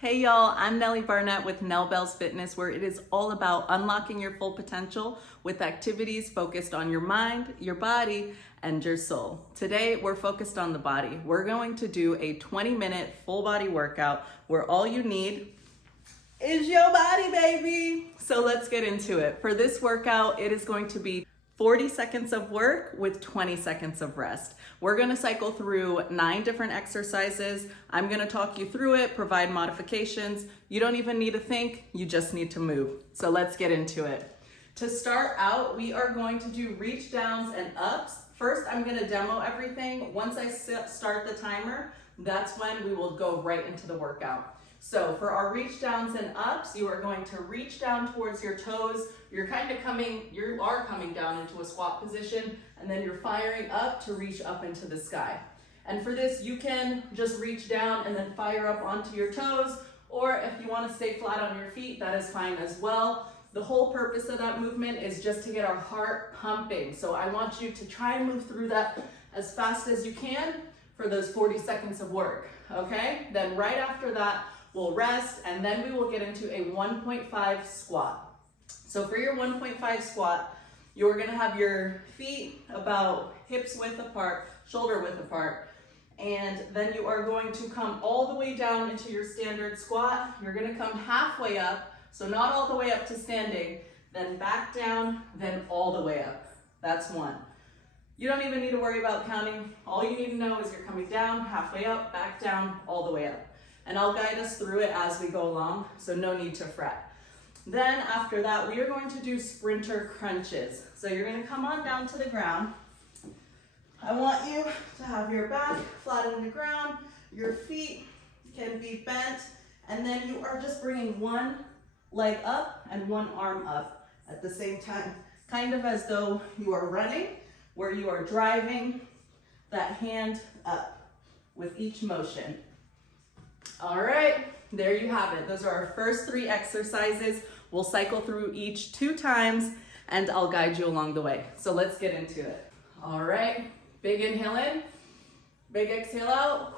Hey y'all, I'm Nellie Barnett with Nell Bells Fitness, where it is all about unlocking your full potential with activities focused on your mind, your body, and your soul. Today, we're focused on the body. We're going to do a 20-minute full body workout where all you need is your body, baby. So let's get into it. For this workout, it is going to be 40 seconds of work with 20 seconds of rest. We're gonna cycle through 9 different exercises. I'm gonna talk you through it, provide modifications. You don't even need to think, you just need to move. So let's get into it. To start out, we are going to do reach downs and ups. First, I'm gonna demo everything. Once I start the timer, that's when we will go right into the workout. So for our reach downs and ups, you are going to reach down towards your toes. You are coming down into a squat position, and then you're firing up to reach up into the sky. And for this, you can just reach down and then fire up onto your toes, or if you want to stay flat on your feet, that is fine as well. The whole purpose of that movement is just to get our heart pumping. So I want you to try and move through that as fast as you can for those 40 seconds of work, okay? Then right after that, we'll rest, and then we will get into a 1.5 squat. So for your 1.5 squat, you're gonna have your feet about hips width apart, shoulder width apart, and then you are going to come all the way down into your standard squat. You're gonna come halfway up, so not all the way up to standing, then back down, then all the way up. That's one. You don't even need to worry about counting. All you need to know is you're coming down, halfway up, back down, all the way up. And I'll guide us through it as we go along, so no need to fret. Then after that, we are going to do sprinter crunches. So you're gonna come on down to the ground. I want you to have your back flat on the ground, your feet can be bent, and then you are just bringing one leg up and one arm up at the same time, kind of as though you are running, where you are driving that hand up with each motion. All right, there you have it. Those are our first 3 exercises. We'll cycle through each 2 times, and I'll guide you along the way. So let's get into it. All right, big inhale in, big exhale out.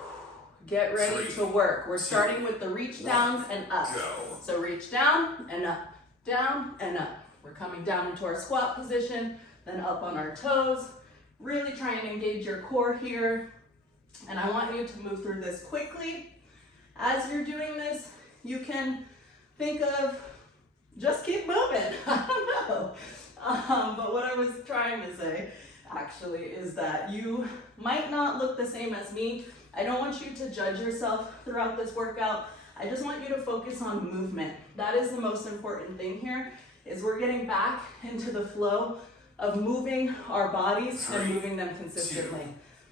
Get ready to work. We're starting with the reach downs and ups. So reach down and up, down and up. We're coming down into our squat position, then up on our toes. Really try and engage your core here. And I want you to move through this quickly. As you're doing this, you can think of just keep moving. I don't know. But what I was trying to say actually is that you might not look the same as me. I don't want you to judge yourself throughout this workout. I just want you to focus on movement. That is the most important thing here, is we're getting back into the flow of moving our bodies and moving them consistently.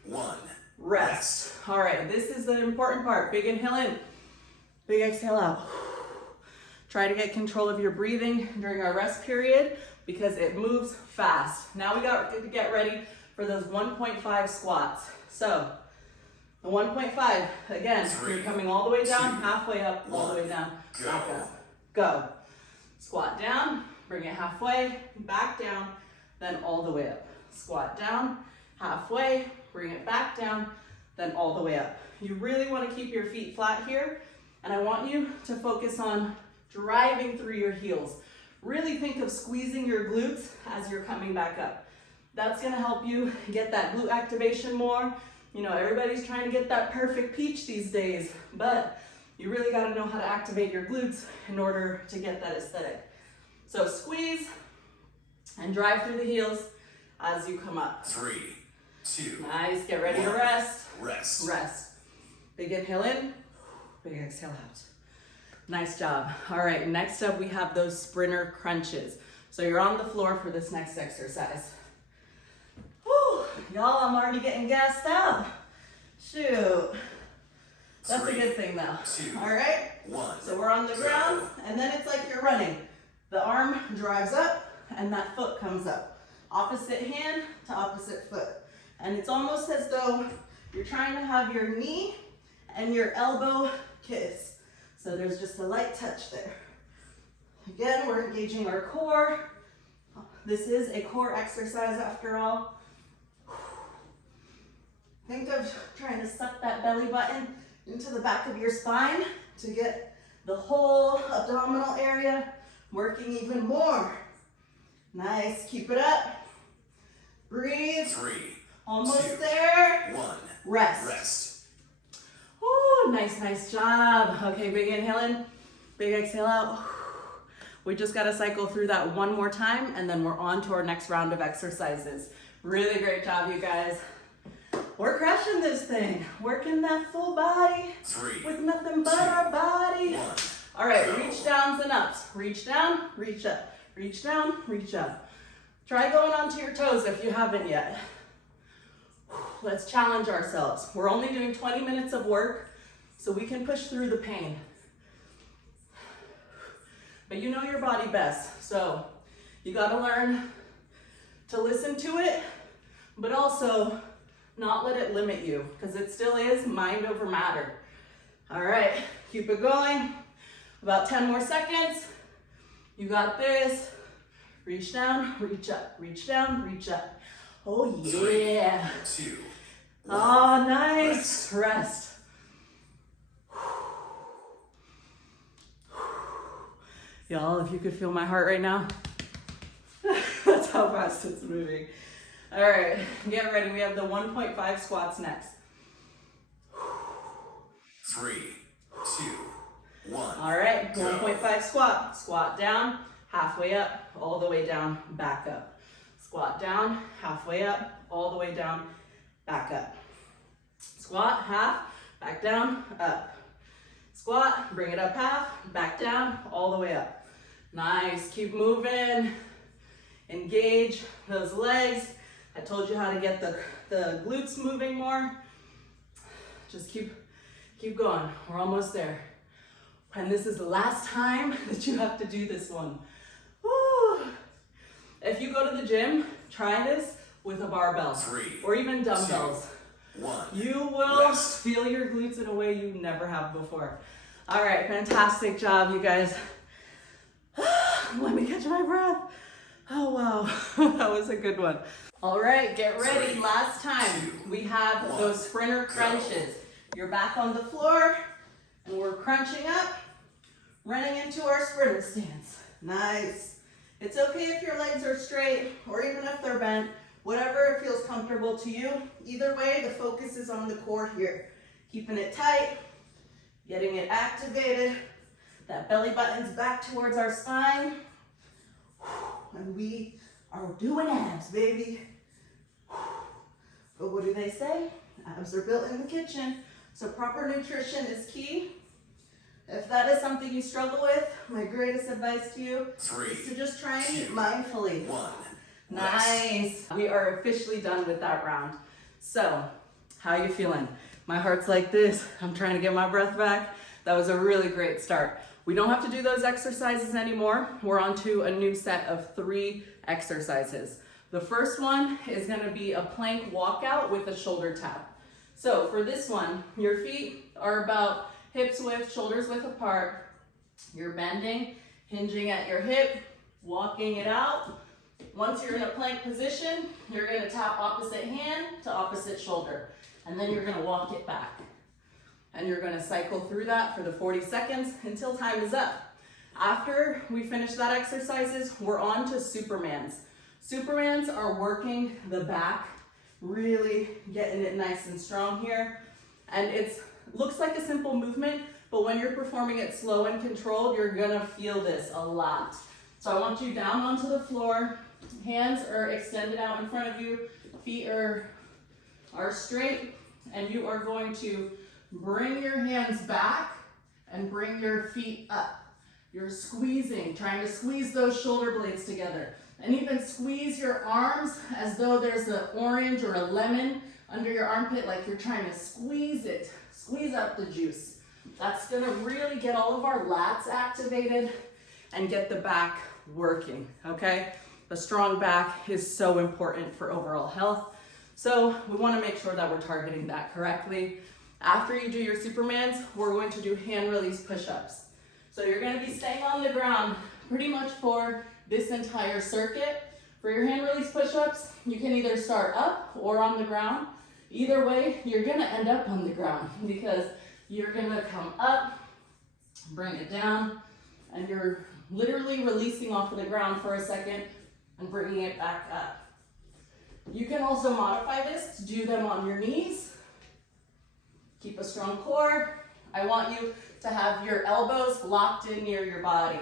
2, 1. Rest. All right, this is the important part. Big inhale in, big exhale out. Try to get control of your breathing during our rest period because it moves fast. Now we got to get ready for those 1.5 squats. So the 1.5, again, 3, you're coming all the way down, 2, halfway up, all the way down, back up. Go. Squat down, bring it halfway, back down, then all the way up. Squat down, halfway, bring it back down, then all the way up. You really want to keep your feet flat here, and I want you to focus on driving through your heels. Really think of squeezing your glutes as you're coming back up. That's going to help you get that glute activation more. You know, everybody's trying to get that perfect peach these days, but you really got to know how to activate your glutes in order to get that aesthetic. So squeeze and drive through the heels as you come up. 3, 2. Nice, get ready to 1. rest. Rest. Big inhale in, big exhale out. Nice job. All right, next up we have those sprinter crunches. So you're on the floor for this next exercise. Whew, y'all, I'm already getting gassed out. Shoot. That's 3, a good thing though. 2, All right, 1. so we're on the ground, and then it's like you're running. The arm drives up, and that foot comes up. Opposite hand to opposite foot. And it's almost as though you're trying to have your knee and your elbow kiss. So there's just a light touch there. Again, we're engaging our core. This is a core exercise after all. Think of trying to suck that belly button into the back of your spine to get the whole abdominal area working even more. Nice, keep it up. Breathe. 3, Almost 2, there. 1. Rest. Ooh, nice job. Okay, big inhale in, big exhale out. We just gotta cycle through that one more time and then we're on to our next round of exercises. Really great job, you guys. We're crushing this thing. Working that full body 3, with nothing but 2, our body. 1. All right, Go. reach downs and ups. Reach down, reach up. Reach down, reach up. Try going onto your toes if you haven't yet. Let's challenge ourselves. We're only doing 20 minutes of work, so we can push through the pain. But you know your body best, so you gotta learn to listen to it, but also not let it limit you, because it still is mind over matter. All right, keep it going. About 10 more seconds. You got this. Reach down, reach up, reach down, reach up. Oh yeah. 3, 2, 1. Oh, nice. Rest. Y'all, if you could feel my heart right now, that's how fast it's moving. All right, get ready. We have the 1.5 squats next. 3, 2, 1. All right, Go. 1.5 squat. Squat down, halfway up, all the way down, back up. Squat down, halfway up, all the way down, back up. Squat, half, back down, up. Squat, bring it up half, back down, all the way up. Nice, keep moving. Engage those legs. I told you how to get the glutes moving more. Just keep going. We're almost there. And this is the last time that you have to do this one. Woo. If you go to the gym, try this with a barbell 3, or even dumbbells. 2, 1. You will Rest. feel your glutes in a way you never have before. All right, fantastic job, you guys. Let me catch my breath. Oh, wow, that was a good one. All right, get ready. 3, Last time, 2, we have 1. those sprinter crunches. You're back on the floor, and we're crunching up, running into our sprinter stance. Nice. It's okay if your legs are straight, or even if they're bent, whatever feels comfortable to you. Either way, the focus is on the core here. Keeping it tight, getting it activated. That belly button's back towards our spine. And we are doing abs, baby. But what do they say? Abs are built in the kitchen. So proper nutrition is key. If that is something you struggle with, my greatest advice to you 3, is to just try and eat 2, mindfully. 1. Nice. We are officially done with that round. So, how you feeling? My heart's like this. I'm trying to get my breath back. That was a really great start. We don't have to do those exercises anymore. We're on to a new set of 3 exercises. The first one is gonna be a plank walkout with a shoulder tap. So for this one, your feet are about hips width, shoulders width apart. You're bending, hinging at your hip, walking it out. Once you're in a plank position, you're gonna tap opposite hand to opposite shoulder. And then you're gonna walk it back. And you're gonna cycle through that for the 40 seconds until time is up. After we finish that exercises, we're on to Supermans. Supermans are working the back, really getting it nice and strong here. And it looks like a simple movement, but when you're performing it slow and controlled, you're gonna feel this a lot. So I want you down onto the floor. Hands are extended out in front of you. Feet are straight, and you are going to bring your hands back and bring your feet up. You're squeezing, trying to squeeze those shoulder blades together. And even squeeze your arms as though there's an orange or a lemon under your armpit, like you're trying to squeeze it. Squeeze out the juice. That's gonna really get all of our lats activated and get the back working, okay? The strong back is so important for overall health. So we wanna make sure that we're targeting that correctly. After you do your Supermans, we're going to do hand release push-ups. So you're gonna be staying on the ground pretty much for this entire circuit. For your hand release push-ups, you can either start up or on the ground. Either way, you're gonna end up on the ground because you're gonna come up, bring bring it down, and you're literally releasing off of the ground for a second and bringing it back up. You can also modify this to do them on your knees. Keep a strong core. I want you to have your elbows locked in near your body.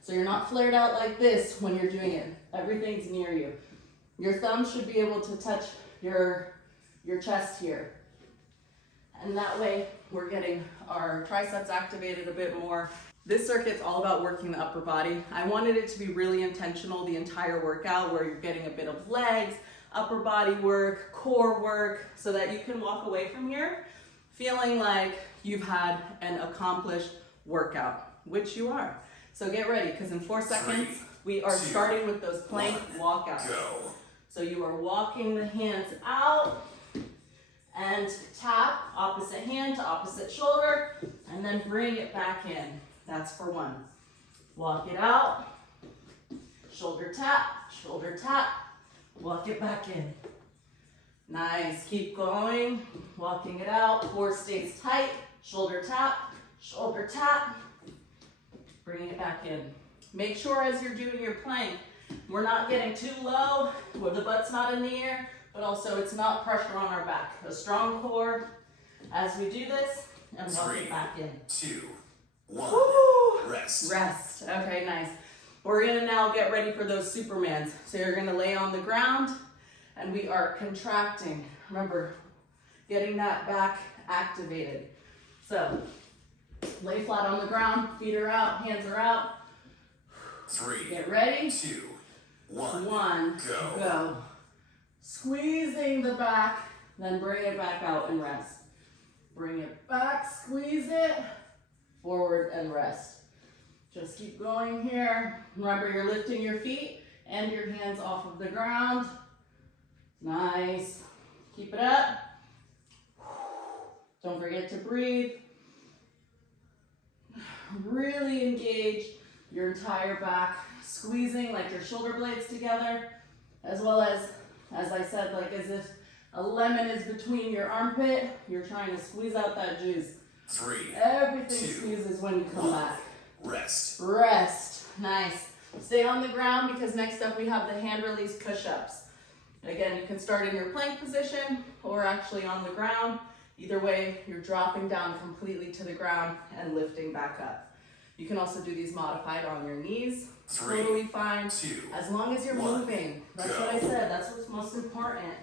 So you're not flared out like this when you're doing it. Everything's near you. Your thumbs should be able to touch your chest here. And that way we're getting our triceps activated a bit more. This circuit's all about working the upper body. I wanted it to be really intentional the entire workout, where you're getting a bit of legs, upper body work, core work, so that you can walk away from here feeling like you've had an accomplished workout, which you are. So get ready, because in 4 seconds, we are starting with those plank walkouts. Go. So you are walking the hands out and tap opposite hand to opposite shoulder, and then bring it back in. That's for 1. Walk it out, shoulder tap, walk it back in. Nice, keep going, walking it out, core stays tight, shoulder tap, bring it back in. Make sure as you're doing your plank, we're not getting too low, where the butt's not in the air, but also it's not pressure on our back. A strong core as we do this, and walk it back in. 2, 1, Woo! rest. Rest, okay, nice. We're gonna now get ready for those Supermans. So you're gonna lay on the ground, and we are contracting. Remember, getting that back activated. So, lay flat on the ground, feet are out, hands are out. 3, Get ready. 2, 1, 1, go. Squeezing the back, then bring it back out and rest. Bring it back, squeeze it, forward and rest. Just keep going here. Remember, you're lifting your feet and your hands off of the ground. Nice. Keep it up. Don't forget to breathe. Really engage your entire back, squeezing like your shoulder blades together, as well as I said, like as if a lemon is between your armpit, you're trying to squeeze out that juice. 3, Everything 2, squeezes when you come back. rest. Rest. Nice. Stay on the ground, because next up we have the hand release push-ups. Again, you can start in your plank position or actually on the ground. Either way, you're dropping down completely to the ground and lifting back up. You can also do these modified on your knees. 3, Totally fine. 2, As long as you're 1, moving. That's go. what I said. That's what's most important.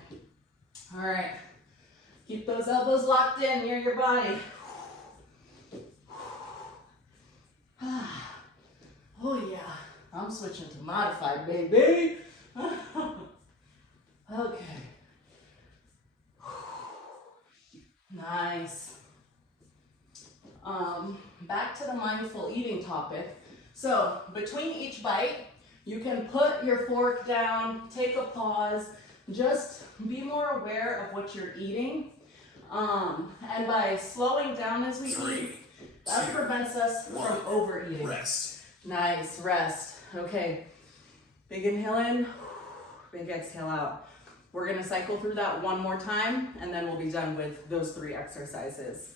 All right. Keep those elbows locked in near your body. Oh yeah. I'm switching to modified, baby. Okay. Nice. Back to the mindful eating topic. So between each bite, you can put your fork down, take a pause, just be more aware of what you're eating. And by slowing down as we 3, eat, that 2, prevents us 1, from overeating. rest. Nice, rest. Okay, big inhale in, big exhale out. We're gonna cycle through that one more time, and then we'll be done with those 3 exercises.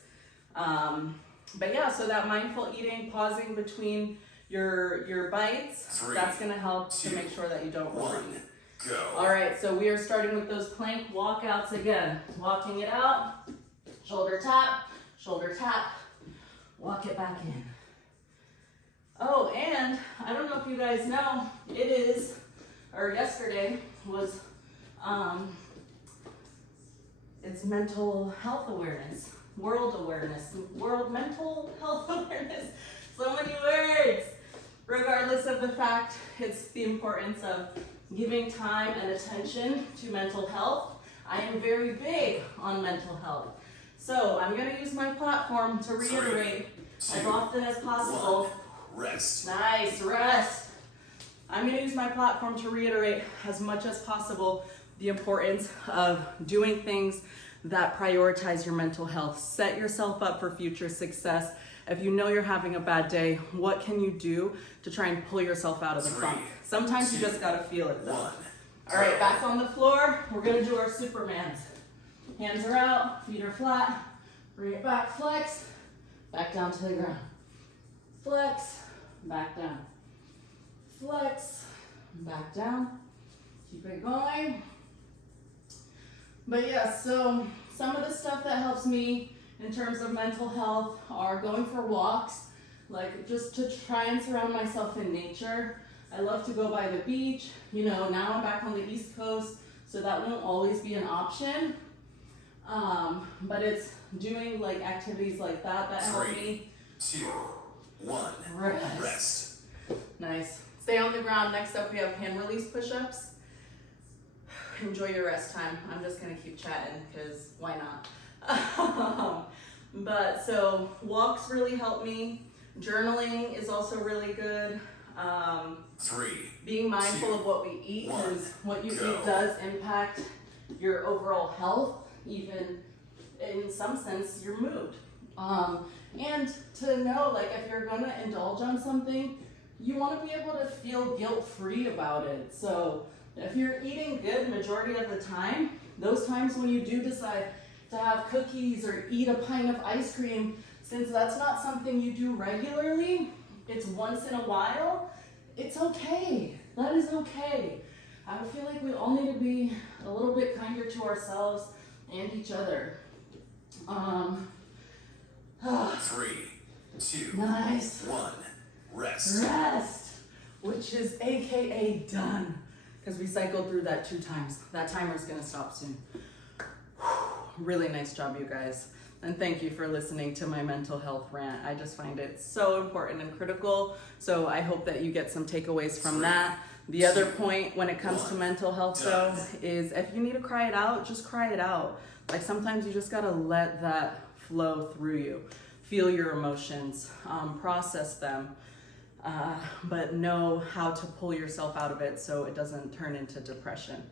But yeah, so that mindful eating, pausing between your bites, 3, that's gonna help 2, to make sure that you don't 1, overeat. go. All right, so we are starting with those plank walkouts again. Walking it out, shoulder tap, walk it back in. Oh, and I don't know if you guys know, yesterday was, it's mental health awareness, world mental health awareness. So many words. Regardless of the fact, it's the importance of giving time and attention to mental health. I am very big on mental health. So I'm gonna use my platform to reiterate 3, as 2, often as possible. 1, rest. Nice, rest. I'm gonna use my platform to reiterate as much as possible the importance of doing things that prioritize your mental health. Set yourself up for future success. If you know you're having a bad day, what can you do to try and pull yourself out of the 3, funk? Sometimes you 2, just gotta feel it though. 1, All right, back on the floor. We're gonna do our Supermans. Hands are out, feet are flat. Bring it back, flex. Back down to the ground. flex, back down. Flex, back down. Keep it going. But yeah, so some of the stuff that helps me in terms of mental health are going for walks, like just to try and surround myself in nature. I love to go by the beach. You know, now I'm back on the East Coast, so that won't always be an option. But it's doing like activities like that help me. 3, 2, 1. Rest. Nice. Stay on the ground. Next up, we have hand release push-ups. Enjoy your rest time. I'm just gonna keep chatting because why not? But so walks really help me. Journaling is also really good. 3. Being mindful 2, of what we eat, 1, because what you go. eat does impact your overall health, even in some sense your mood. And to know, like, if you're gonna indulge on something, you want to be able to feel guilt-free about it. So if you're eating good majority of the time, those times when you do decide to have cookies or eat a pint of ice cream, since that's not something you do regularly, it's once in a while, it's okay. That is okay. I feel like we all need to be a little bit kinder to ourselves and each other. 3, 2, Nice. 1. Rest. Rest, which is AKA done, because we cycled through that 2 times. That timer's gonna stop soon. Really nice job, you guys. And thank you for listening to my mental health rant. I just find it so important and critical. So I hope that you get some takeaways from that. The other point when it comes to mental health though, is if you need to cry it out, just cry it out. Like sometimes you just gotta let that flow through you. Feel your emotions, process them, but know how to pull yourself out of it so it doesn't turn into depression.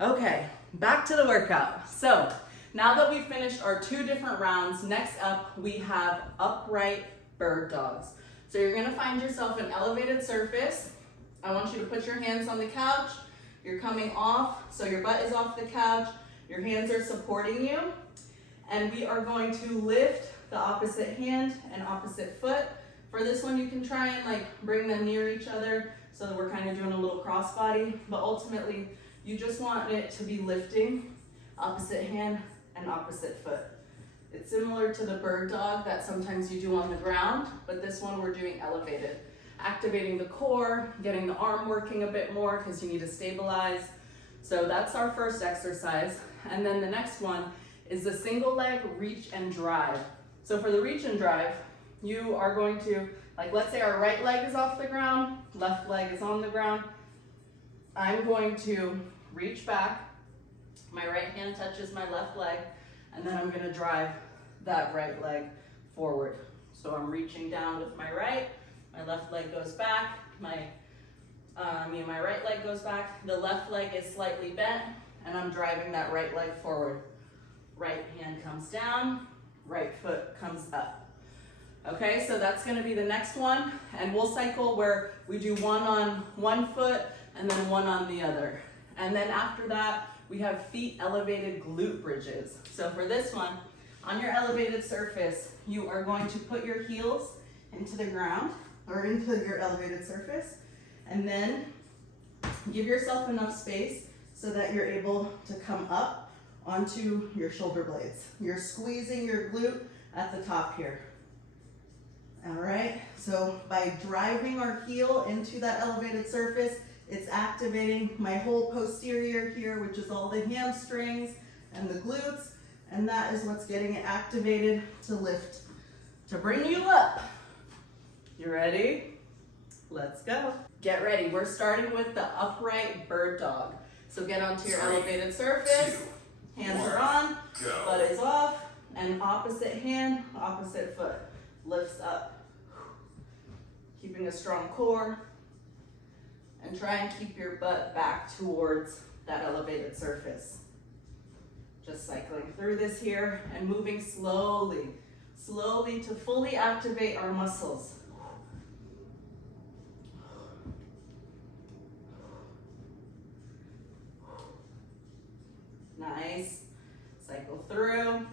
Okay, back to the workout. So now that we've finished our 2 different rounds, next up we have upright bird dogs. So you're gonna find yourself an elevated surface. I want you to put your hands on the couch. You're coming off, so your butt is off the couch. Your hands are supporting you. And we are going to lift the opposite hand and opposite foot. For this one, you can try and like bring them near each other so that we're kind of doing a little crossbody, but ultimately you just want it to be lifting opposite hand and opposite foot. It's similar to the bird dog that sometimes you do on the ground, but this one we're doing elevated. Activating the core, getting the arm working a bit more because you need to stabilize. So that's our first exercise. And then the next one is the single leg reach and drive. So for the reach and drive, you are going to, like let's say our right leg is off the ground, left leg is on the ground. I'm going to reach back, my right hand touches my left leg, and then I'm gonna drive that right leg forward. So I'm reaching down with my right, my left leg goes back, my right leg goes back, the left leg is slightly bent, and I'm driving that right leg forward. Right hand comes down, right foot comes up. Okay, so that's gonna be the next one, and we'll cycle where we do one on one foot and then one on the other. And then after that, we have feet elevated glute bridges. So for this one, on your elevated surface, you are going to put your heels into the ground or into your elevated surface, and then give yourself enough space so that you're able to come up onto your shoulder blades. You're squeezing your glute at the top here. All right, so by driving our heel into that elevated surface, it's activating my whole posterior here, which is all the hamstrings and the glutes, and that is what's getting it activated to lift, to bring you up. You ready? Let's go. Get ready. We're starting with the upright bird dog. So get onto your elevated surface. Hands are on, butt is off, and opposite hand, opposite foot lifts up. Keeping a strong core, and try and keep your butt back towards that elevated surface. Just cycling through this here and moving slowly, slowly to fully activate our muscles. Nice. Cycle through.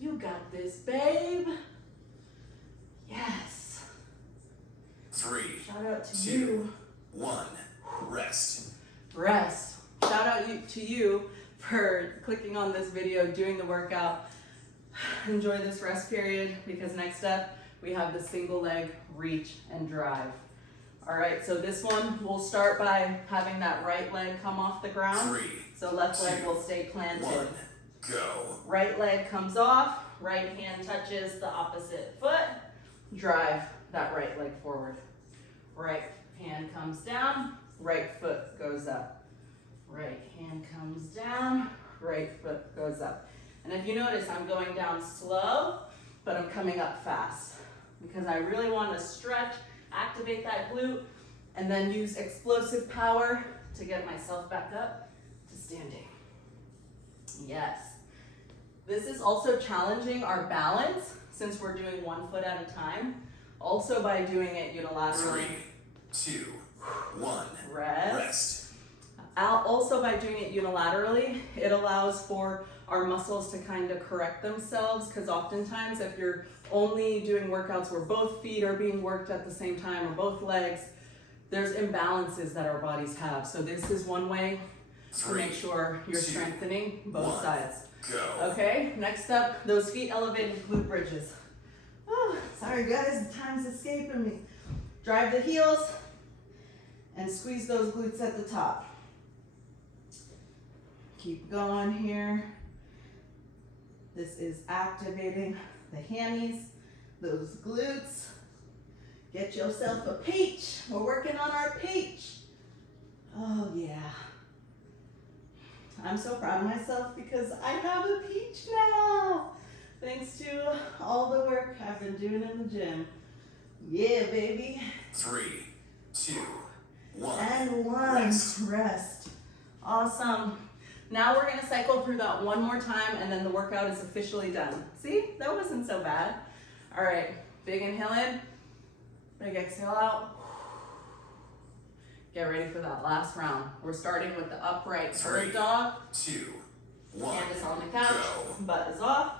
You got this, babe. Yes. Shout out to 2, you. 1. Rest. Rest. Shout out to you for clicking on this video, doing the workout. Enjoy this rest period because next up we have the single leg reach and drive. All right, so this one we'll start by having that right leg come off the ground. 3, So left leg 2, will stay planted. 1. Go. Right leg comes off, right hand touches the opposite foot. Drive that right leg forward. Right hand comes down, right foot goes up. Right hand comes down, right foot goes up. And if you notice, I'm going down slow, but I'm coming up fast because I really want to stretch, activate that glute, and then use explosive power to get myself back up to standing. Yes. This is also challenging our balance since we're doing one foot at a time. Also by doing it unilaterally. 3, 2, 1. Rest. Also by doing it unilaterally, it allows for our muscles to kind of correct themselves because oftentimes if you're only doing workouts where both feet are being worked at the same time or both legs, there's imbalances that our bodies have. So this is one way to make sure you're strengthening both sides. Go. Okay, next up, those feet elevated glute bridges. Oh, sorry guys, the time's escaping me. Drive the heels and squeeze those glutes at the top. Keep going here. This is activating the hammies, those glutes. Get yourself a peach. We're working on our peach. Oh yeah. I'm so proud of myself because I have a peach now. Thanks to all the work I've been doing in the gym. Yeah, baby. 3, 2, 1. And 1. Rest. Awesome. Now we're gonna cycle through that one more time and then the workout is officially done. See, that wasn't so bad. All right, big inhale in, big exhale out. Get ready for that last round. We're starting with the upright bird dog. 2, 1. Hand is on the couch, Go. butt is off,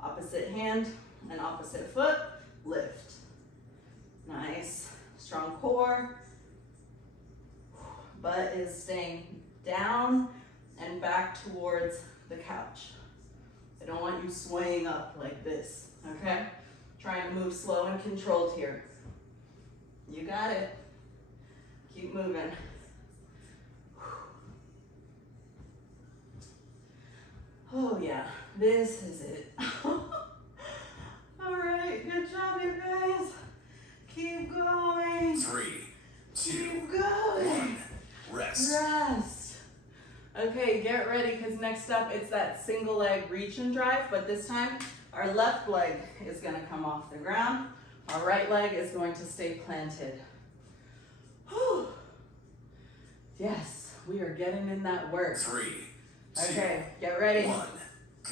opposite hand and opposite foot, lift. Nice, strong core. Butt is staying down and back towards the couch. I don't want you swaying up like this, okay? Trying to move slow and controlled here. You got it. Keep moving. Oh yeah, this is it. All right, good job you guys. Keep going. 3, 2, Keep going. 1. Rest. Rest. Okay, get ready because next up it's that single leg reach and drive, but this time our left leg is going to come off the ground. Our right leg is going to stay planted. Whew. Yes, we are getting in that work. 3, 2, Okay, get ready. 1.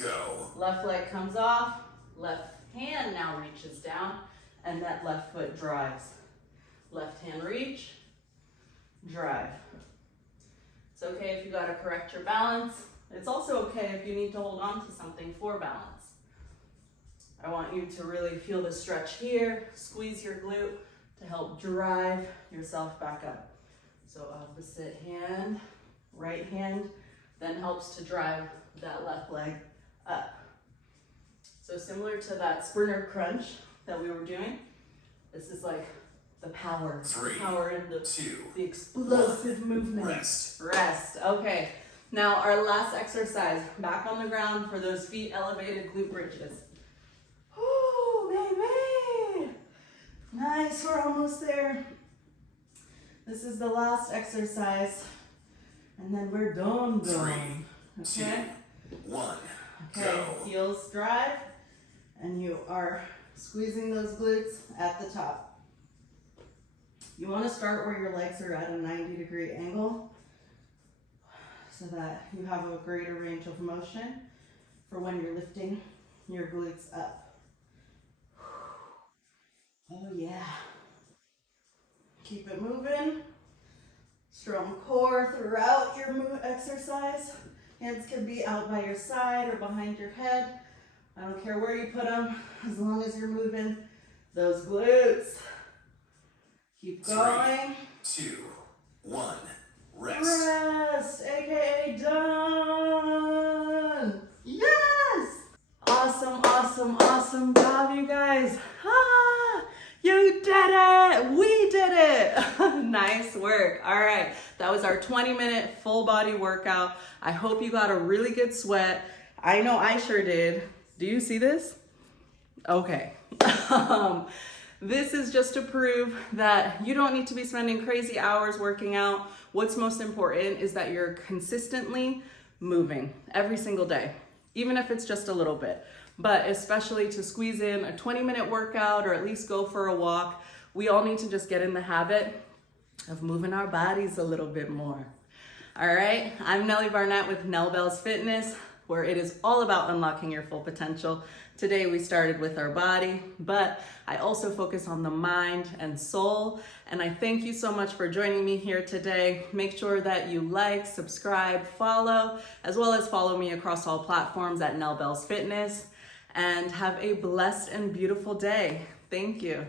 Go. Left leg comes off, left hand now reaches down, and that left foot drives. Left hand reach, drive. It's okay if you gotta correct your balance. It's also okay if you need to hold on to something for balance. I want you to really feel the stretch here, squeeze your glute to help drive yourself back up. So opposite hand, right hand, then helps to drive that left leg up. So similar to that sprinter crunch that we were doing, this is like the power. 3, power in the 2, the explosive 1. movement. Rest. Rest. Okay. Now our last exercise, back on the ground for those feet elevated glute bridges. Woo, baby. Nice, we're almost there. This is the last exercise. And then we're done. 3, Okay. 2, 1. Okay, Go. heels drive, and you are squeezing those glutes at the top. You want to start where your legs are at a 90-degree angle so that you have a greater range of motion for when you're lifting your glutes up. Oh yeah. Keep it moving. Strong core throughout your exercise. Hands can be out by your side or behind your head. I don't care where you put them, as long as you're moving those glutes. Keep going. 2, 1, rest. Rest, aka done. Yes! Awesome, awesome, awesome job, you guys. Ah, you did it. We did it. Nice work. All right, that was our 20-minute full body workout. I hope you got a really good sweat. I know I sure did. Do you see this? Okay. This is just to prove that you don't need to be spending crazy hours working out. What's most important is that you're consistently moving every single day, even if it's just a little bit. But especially to squeeze in a 20-minute workout or at least go for a walk, we all need to just get in the habit of moving our bodies a little bit more. All right, I'm Nellie Barnett with Nellbells Fitness, where it is all about unlocking your full potential. Today we started with our body, but I also focus on the mind and soul. And I thank you so much for joining me here today. Make sure that you like, subscribe, follow, as well as follow me across all platforms at Nellbells Fitness. And have a blessed and beautiful day. Thank you.